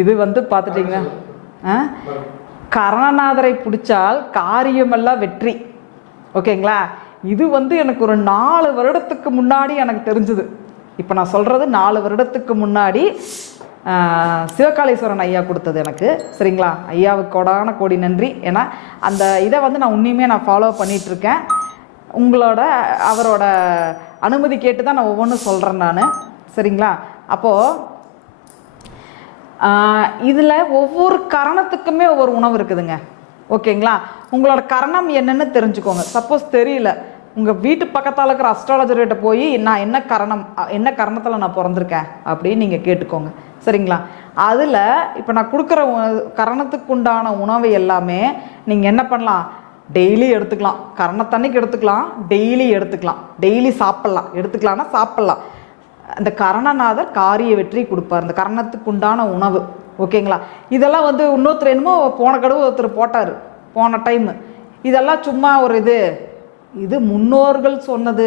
இது வந்து பார்த்துட்டிங்கன்னா ஆ கரணநாதரை பிடிச்சால் காரியமெல்லாம் வெற்றி. ஓகேங்களா? இது வந்து எனக்கு ஒரு நாலு வருடத்துக்கு முன்னாடி எனக்கு தெரிஞ்சுது. இப்போ நான் சொல்கிறது நாலு வருடத்துக்கு முன்னாடி சிவகாளேஸ்வரன் சிவகாளீஸ்வரன் ஐயா கொடுத்தது எனக்கு. சரிங்களா? ஐயாவுக்கு கொடான கோடி நன்றி. ஏன்னா அந்த இதை வந்து நான் உண்மையுமே நான் ஃபாலோ பண்ணிகிட்ருக்கேன் உங்களோட அவரோட அனுமதி கேட்டு தான் நான் ஒவ்வொன்றும் சொல்கிறேன் நான். சரிங்களா? அப்போது இதில் ஒவ்வொரு கரணத்துக்குமே ஒவ்வொரு உணவு இருக்குதுங்க. ஓகேங்களா? உங்களோட கரணம் என்னென்னு தெரிஞ்சுக்கோங்க. சப்போஸ் தெரியல. உங்கள் வீட்டு பக்கத்தால் இருக்கிற அஸ்ட்ராலஜர்கிட்ட போய் நான் என்ன கரணம் என்ன கரணத்தில் நான் பிறந்திருக்கேன்? அப்படின்னு நீங்கள் கேட்டுக்கோங்க. சரிங்களா? அதில் இப்போ நான் கொடுக்குற கரணத்துக்கு உண்டான உணவு எல்லாமே நீங்கள் என்ன பண்ணலாம்? டெய்லி எடுத்துக்கலாம். கரணத்தன்னைக்கு எடுத்துக்கலாம். டெய்லி எடுத்துக்கலாம். டெய்லி சாப்பிட்லாம். எடுத்துக்கலாம்னா சாப்பிட்லாம். அந்த கரணநாதர் காரிய வெற்றி கொடுப்பார். அந்த கரணத்துக்கு உண்டான உணவு ஓகேங்களா? இதெல்லாம் வந்து இன்னொருத்தர் என்னமோ போன கடவு ஒருத்தர் போட்டார் போன டைமு இதெல்லாம் சும்மா ஒரு இது இது முன்னோர்கள் சொன்னது.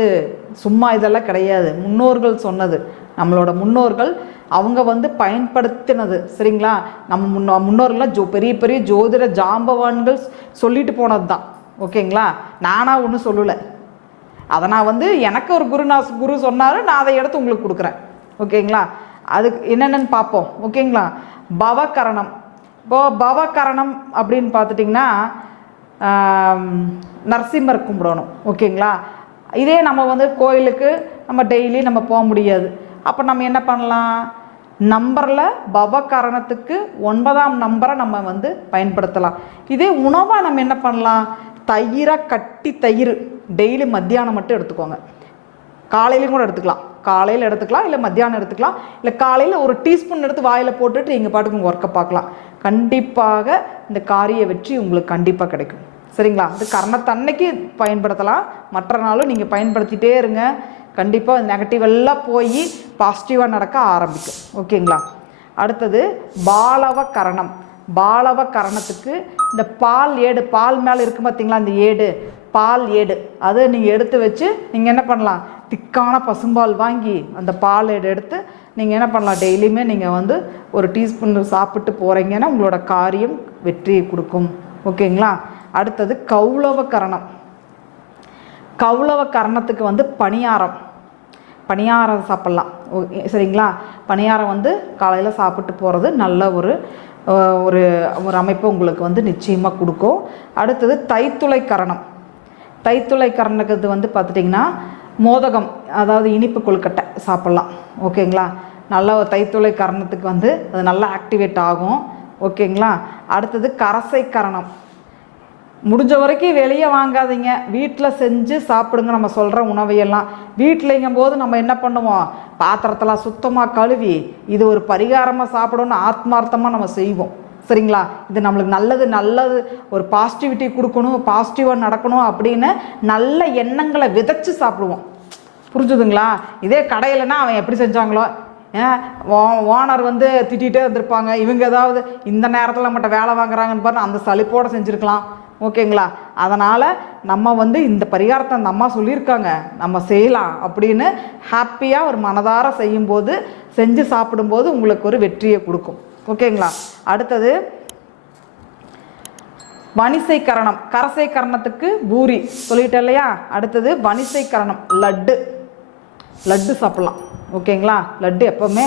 சும்மா இதெல்லாம் கிடையாது. முன்னோர்கள் சொன்னது. நம்மளோட முன்னோர்கள் அவங்க வந்து பயன்படுத்தினது சரிங்களா? நம்ம முன்னோ முன்னோர்கள்லாம் ஜோ பெரிய பெரிய ஜோதிட ஜாம்பவான்கள் சொல்லிட்டு போனது தான் ஓகேங்களா? நானாக ஒன்றும் சொல்லலை. அதை நான் வந்து எனக்கு ஒரு குரு நான் குரு சொன்னார் நான் அதை எடுத்து உங்களுக்கு கொடுக்குறேன். ஓகேங்களா? அதுக்கு என்னென்னு பார்ப்போம். ஓகேங்களா? பவகரணம். இப்போ பவகரணம் அப்படின்னு பார்த்துட்டிங்கன்னா நரசிம்மர் கும்பிடணும். ஓகேங்களா? இதே நம்ம வந்து கோயிலுக்கு நம்ம டெய்லி நம்ம போக முடியாது. அப்போ நம்ம என்ன பண்ணலாம்? நம்பரில் பவகரணத்துக்கு ஒன்பதாம் நம்பரை நம்ம வந்து பயன்படுத்தலாம். இதே உணவாக நம்ம என்ன பண்ணலாம்? தயிராக கட்டி தயிர். டெய்லி மத்தியானம் மட்டும் எடுத்துக்கோங்க. காலையிலையும் கூட எடுத்துக்கலாம். காலையில் எடுத்துக்கலாம் இல்லை மத்தியானம் எடுத்துக்கலாம் இல்லை காலையில் ஒரு டீஸ்பூன் எடுத்து வாயில் போட்டுட்டு நீங்கள் பாட்டுக்கு உங்கள் ஒர்க்கை பார்க்கலாம். கண்டிப்பாக இந்த காரிய வெற்றி உங்களுக்கு கண்டிப்பாக கிடைக்கும். சரிங்களா? அது கர்ணத்தன்னைக்கு பயன்படுத்தலாம். மற்ற நாளும் நீங்கள் பயன்படுத்திட்டே இருங்க. கண்டிப்பாக நெகட்டிவ் எல்லாம் போய் பாசிட்டிவாக நடக்க ஆரம்பிக்கும். ஓகேங்களா? அடுத்தது பாலவ கரணம். பாலவ கரணத்துக்கு இந்த பால் ஏடு பால் மேலே இருக்கு பார்த்தீங்களா இந்த ஏடு? பால் ஏடு. அதை நீங்கள் எடுத்து வச்சு நீங்கள் என்ன பண்ணலாம்? திக்கான பசும்பால் வாங்கி அந்த பால் ஏடு எடுத்து நீங்கள் என்ன பண்ணலாம்? டெய்லியுமே நீங்கள் வந்து ஒரு டீஸ்பூன் சாப்பிட்டு போகிறீங்கன்னா உங்களோட காரியம் வெற்றியை கொடுக்கும். ஓகேங்களா? அடுத்தது கௌளவ கரணம் கௌளவ கரணத்துக்கு வந்து பணியாரம். பணியாரம் சாப்பிட்லாம். சரிங்களா? பணியாரம் வந்து காலையில் சாப்பிட்டு போகிறது நல்ல ஒரு ஒரு ஒரு அமைப்பு உங்களுக்கு வந்து நிச்சயமாக கொடுக்கும். அடுத்தது தைத்துளை கரணம். தைத்துளை கரணக்கிறது வந்து பார்த்துட்டிங்கன்னா மோதகம் அதாவது இனிப்பு கொழுக்கட்டை சாப்பிட்லாம். ஓகேங்களா? நல்ல ஒரு தைத்துளை கரணத்துக்கு வந்து அது நல்லா ஆக்டிவேட் ஆகும். ஓகேங்களா? அடுத்தது கரசை கரணம். முடிஞ்ச வரைக்கும் வெளியே வாங்காதீங்க. வீட்டில் செஞ்சு சாப்பிடுங்க நம்ம சொல்கிற உணவையெல்லாம். வீட்டிலைங்கும் போது நம்ம என்ன பண்ணுவோம்? பாத்திரத்தெல்லாம் சுத்தமாக கழுவி இது ஒரு பரிகாரமாக சாப்பிடணும்னு ஆத்மார்த்தமாக நம்ம செய்வோம். சரிங்களா? இது நம்மளுக்கு நல்லது நல்லது ஒரு பாசிட்டிவிட்டி கொடுக்கணும் பாசிட்டிவாக நடக்கணும் அப்படின்னு நல்ல எண்ணங்களை விதைச்சி சாப்பிடுவோம். புரிஞ்சுதுங்களா? இதே கடையிலனா அவன் எப்படி செஞ்சாங்களோ? ஓனர் வந்து திட்டிகிட்டே இருந்திருப்பாங்க இவங்க ஏதாவது இந்த நேரத்தில் நம்மகிட்ட வேலை வாங்குறாங்கன்னு பாரு அந்த சளிப்போடு செஞ்சுருக்கலாம். ஓகேங்களா? அதனால் நம்ம வந்து இந்த பரிகாரத்தை அந்த அம்மா சொல்லியிருக்காங்க. நம்ம செய்யலாம் அப்படின்னு ஹாப்பியாக ஒரு மனதார செய்யும்போது செஞ்சு சாப்பிடும்போது உங்களுக்கு ஒரு வெற்றியை கொடுக்கும். ஓகேங்களா? அடுத்தது வனிசை கரணம் கரசை கரணத்துக்கு பூரி சொல்லிட்டேன் இல்லையா? அடுத்தது வனிசை கரணம் லட்டு. லட்டு சாப்பிட்லாம். ஓகேங்களா? லட்டு எப்போவுமே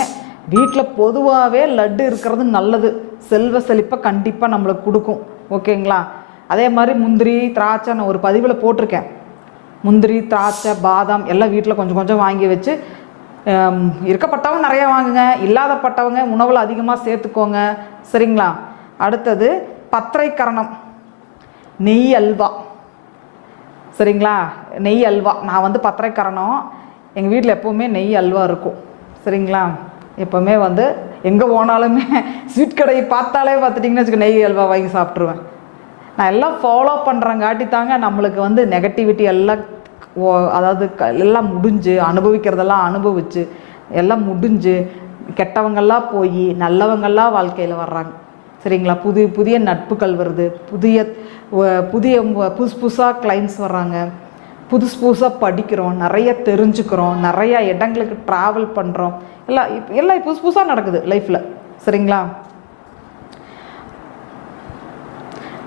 வீட்டில் பொதுவாகவே லட்டு இருக்கிறது நல்லது. செல்வ செழிப்பை கண்டிப்பாக நம்மளுக்கு கொடுக்கும். ஓகேங்களா? அதே மாதிரி முந்திரி திராட்சை நான் ஒரு பதிவில் போட்டிருக்கேன். முந்திரி திராட்சை பாதாம் எல்லாம் வீட்டில் கொஞ்சம் கொஞ்சம் வாங்கி வச்சு இருக்கப்பட்டவங்க நிறைய வாங்குங்க. இல்லாதப்பட்டவங்க உணவில் அதிகமாக சேர்த்துக்கோங்க. சரிங்களா? அடுத்தது பத்திரை கரணம். நெய் அல்வா. சரிங்களா? நெய் அல்வா. நான் வந்து பத்திரைக்கரணம் எங்கள் வீட்டில் எப்போவுமே நெய் அல்வா இருக்கும். சரிங்களா? எப்போவுமே வந்து எங்கே போனாலுமே ஸ்வீட் கடையை பார்த்தாலே பார்த்துட்டிங்கன்னு வச்சுக்க நெய் அல்வா வாங்கி சாப்பிட்ருவேன் நான் எல்லாம் ஃபாலோ பண்ணுறங்காட்டி தாங்க நம்மளுக்கு வந்து நெகட்டிவிட்டி எல்லாம் ஓ- அதாவது க எல்லாம் முடிஞ்சு அனுபவிக்கிறதெல்லாம் அனுபவிச்சு எல்லாம் முடிஞ்சு கெட்டவங்கள்லாம் போய் நல்லவங்கள்லாம் வாழ்க்கையில் வர்றாங்க. சரிங்களா? புது புதிய நட்புகள் வருது. புதிய புதிய புதுசு புதுசாக கிளைண்ட்ஸ் வர்றாங்க. புதுசு புதுசாக படிக்கிறோம். நிறைய தெரிஞ்சுக்கிறோம். நிறையா இடங்களுக்கு ட்ராவல் பண்ணுறோம் எல்லாம் எல்லாம் புதுசு புதுசாக நடக்குது லைஃப்பில் சரிங்களா?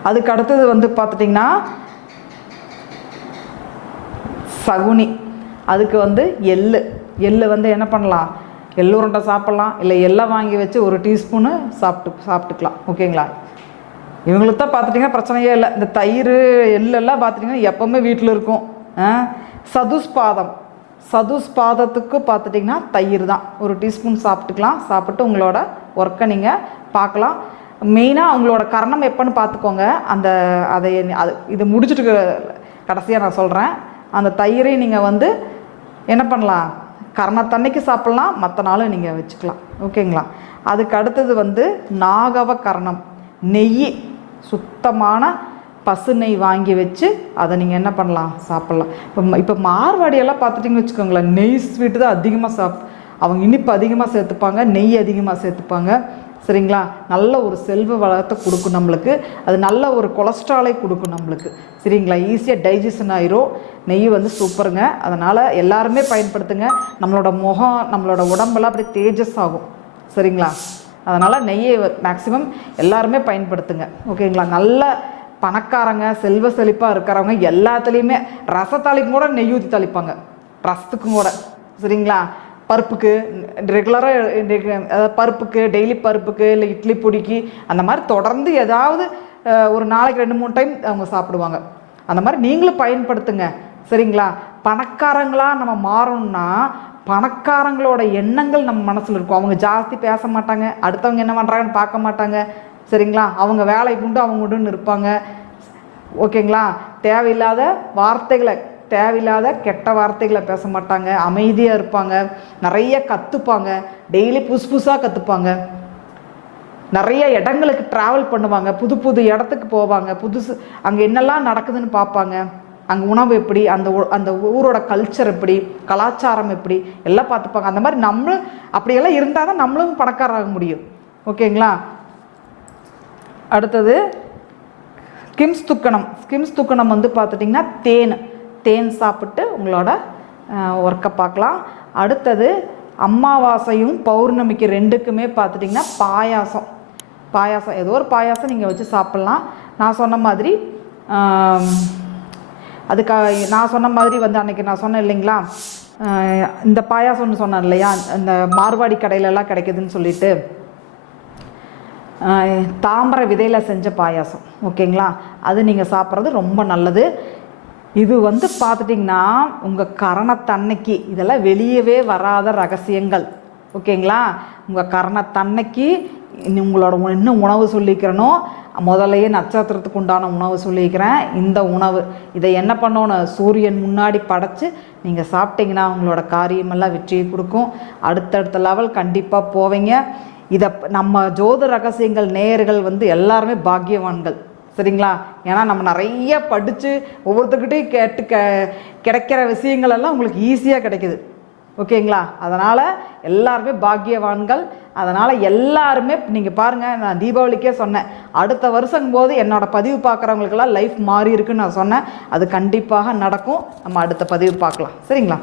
அதுக்கு அடுத்தது வந்து பார்த்துட்டிங்கன்னா சகுனி. அதுக்கு வந்து எள்ளு. எள்ளு வந்து என்ன பண்ணலாம்? எள் உருண்டை சாப்பிட்லாம். இல்லை எள்ளை வாங்கி வச்சு ஒரு டீஸ்பூனு சாப்பிட்டு சாப்பிட்டுக்கலாம். ஓகேங்களா? இவங்களுக்கு தான் பார்த்துட்டிங்கன்னா பிரச்சனையே இல்லை. இந்த தயிர் எள்ளெல்லாம் பார்த்துட்டிங்கன்னா எப்போவுமே வீட்டில் இருக்கும். சதுஸ்பாதம் சதுஸ்பாதத்துக்கு பார்த்துட்டிங்கன்னா தயிர் தான். ஒரு டீஸ்பூன் சாப்பிட்டுக்கலாம். சாப்பிட்டு உங்களோட ஒர்க்கை நீங்கள் பார்க்கலாம். மெயினாக அவங்களோட கரணம் எப்போன்னு பார்த்துக்கோங்க அந்த அதை அது இது முடிச்சுட்டு கடைசியாக நான் சொல்கிறேன் அந்த தயிரை நீங்கள் வந்து என்ன பண்ணலாம்? கரணத்தன்னைக்கு சாப்பிட்லாம் மற்ற நாளும் நீங்கள் வச்சுக்கலாம். ஓகேங்களா? அதுக்கு அடுத்தது வந்து நாகவ கரணம். நெய் சுத்தமான பசு நெய் வாங்கி வச்சு அதை நீங்கள் என்ன பண்ணலாம்? சாப்பிட்லாம். இப்போ இப்போ மார்வாடியெல்லாம் பார்த்துட்டிங்கன்னு வச்சுக்கோங்களேன். நெய் ஸ்வீட்டு தான் அதிகமாக சாப் அவங்க இனிப்பு அதிகமாக சேர்த்துப்பாங்க நெய் அதிகமாக சேர்த்துப்பாங்க. சரிங்களா? நல்ல ஒரு செல்வ வளத்தை கொடுக்கும் நம்மளுக்கு. அது நல்ல ஒரு கொலஸ்ட்ராலை கொடுக்கும் நம்மளுக்கு. சரிங்களா? ஈஸியாக டைஜஷன் ஆயிரும். நெய் வந்து சூப்பருங்க. அதனால் எல்லாருமே பயன்படுத்துங்க. நம்மளோட முகம் நம்மளோட உடம்பெல்லாம் அப்படியே தேஜஸ் ஆகும் சரிங்களா? அதனால் நெய்யை மேக்ஸிமம் எல்லாருமே பயன்படுத்துங்க. ஓகேங்களா? நல்ல பணக்காரங்க செல்வ செழிப்பாக இருக்கிறவங்க எல்லாத்துலேயுமே ரசத்தாளிக்கும் கூட நெய் ஊற்றி தாளிப்பாங்க. ரசத்துக்கும் கூட. சரிங்களா? பருப்புக்கு ரெகுலராக அதாவது பருப்புக்கு டெய்லி பருப்புக்கு இல்லை இட்லி பொடிக்கு அந்த மாதிரி தொடர்ந்து ஏதாவது ஒரு நாளைக்கு ரெண்டு மூணு டைம் அவங்க சாப்பிடுவாங்க. அந்த மாதிரி நீங்களும் பயன்படுத்துங்க. சரிங்களா? பணக்காரங்களாக நம்ம மாறணும்னா பணக்காரங்களோட எண்ணங்கள் நம்ம மனசில் இருக்கும். அவங்க ஜாஸ்தி பேச மாட்டாங்க. அடுத்தவங்க என்ன பண்ணுறாங்கன்னு பார்க்க மாட்டாங்க. சரிங்களா? அவங்க வேலை உண்டு அவங்க உண்டுன்னு இருப்பாங்க. ஓகேங்களா? தேவையில்லாத வார்த்தைகளை தேவையில்லாத கெட்ட வார்த்தைகளை பேச மாட்டாங்க அமைதியாக இருப்பாங்க நிறைய கற்றுப்பாங்க டெய்லி புதுசு புதுசாக கற்றுப்பாங்க நிறைய இடங்களுக்கு ட்ராவல் பண்ணுவாங்க புது புது இடத்துக்கு போவாங்க புதுசு அங்கே என்னெல்லாம் நடக்குதுன்னு பார்ப்பாங்க. அங்கே உணவு எப்படி அந்த அந்த ஊரோட கல்ச்சர் எப்படி கலாச்சாரம் எப்படி எல்லாம் பார்த்துப்பாங்க. அந்த மாதிரி நம்மளும் அப்படியெல்லாம் இருந்தால் தான் நம்மளும் பணக்காரராக முடியும். ஓகேங்களா? அடுத்தது கிம்ஸ் துக்கணம். கிம்ஸ் துக்கணம் வந்து பார்த்துட்டிங்கன்னா தேன். தேன் சாப்பிட்டு உங்களோட ஒர்க்கை பார்க்கலாம். அடுத்தது அமாவாசையும் பௌர்ணமிக்கு ரெண்டுக்குமே பார்த்துட்டிங்கன்னா பாயாசம். பாயாசம் ஏதோ ஒரு பாயாசம் நீங்கள் வச்சு சாப்பிட்லாம். நான் சொன்ன மாதிரி அதுக்காக நான் சொன்ன மாதிரி வந்து அன்றைக்கி நான் சொன்னேன் இல்லைங்களா? இந்த பாயாசம்னு சொன்னேன் இல்லையா? இந்த மார்வாடி கடையிலலாம் கிடைக்குதுன்னு சொல்லிட்டு. தாமரை விதையில் செஞ்ச பாயாசம் ஓகேங்களா? அது நீங்கள் சாப்பிட்றது ரொம்ப நல்லது. இது வந்து பார்த்துட்டிங்கன்னா உங்கள் கரணத்தன்னைக்கு இதெல்லாம் வெளியவே வராத ரகசியங்கள். ஓகேங்களா? உங்கள் கரணத்தன்னைக்கு உங்களோட இன்னும் உணவு சொல்லிக்கிறனோ முதல்லையே நட்சத்திரத்துக்கு உண்டான உணவு சொல்லிக்கிறேன். இந்த உணவு. இதை என்ன பண்ணணும்? சூரியன் முன்னாடி படைத்து நீங்கள் சாப்பிட்டீங்கன்னா உங்களோட காரியமெல்லாம் வெற்றியை கொடுக்கும். அடுத்தடுத்த லெவல் கண்டிப்பாக போவீங்க. இதை நம்ம ஜோத ரகசியங்கள் நேயர்கள் வந்து எல்லாருமே பாக்கியவான்கள். சரிங்களா? ஏன்னா நம்ம நிறைய படித்து ஒவ்வொருத்தர்கிட்டையும் கேட்டு க கிடைக்கிற விஷயங்கள் எல்லாம் உங்களுக்கு ஈஸியாக கிடைக்குது. ஓகேங்களா? அதனால் எல்லாருமே பாக்கியவான்கள். அதனால் எல்லாருமே நீங்கள் பாருங்கள் நான் தீபாவளிக்கே சொன்னேன். அடுத்த வருஷம் போது என்னோடய பதிவு பார்க்குறவங்களுக்கெல்லாம் லைஃப் மாறி இருக்குன்னு நான் சொன்னேன். அது கண்டிப்பாக நடக்கும். நம்ம அடுத்த பதிவு பார்க்கலாம். சரிங்களா?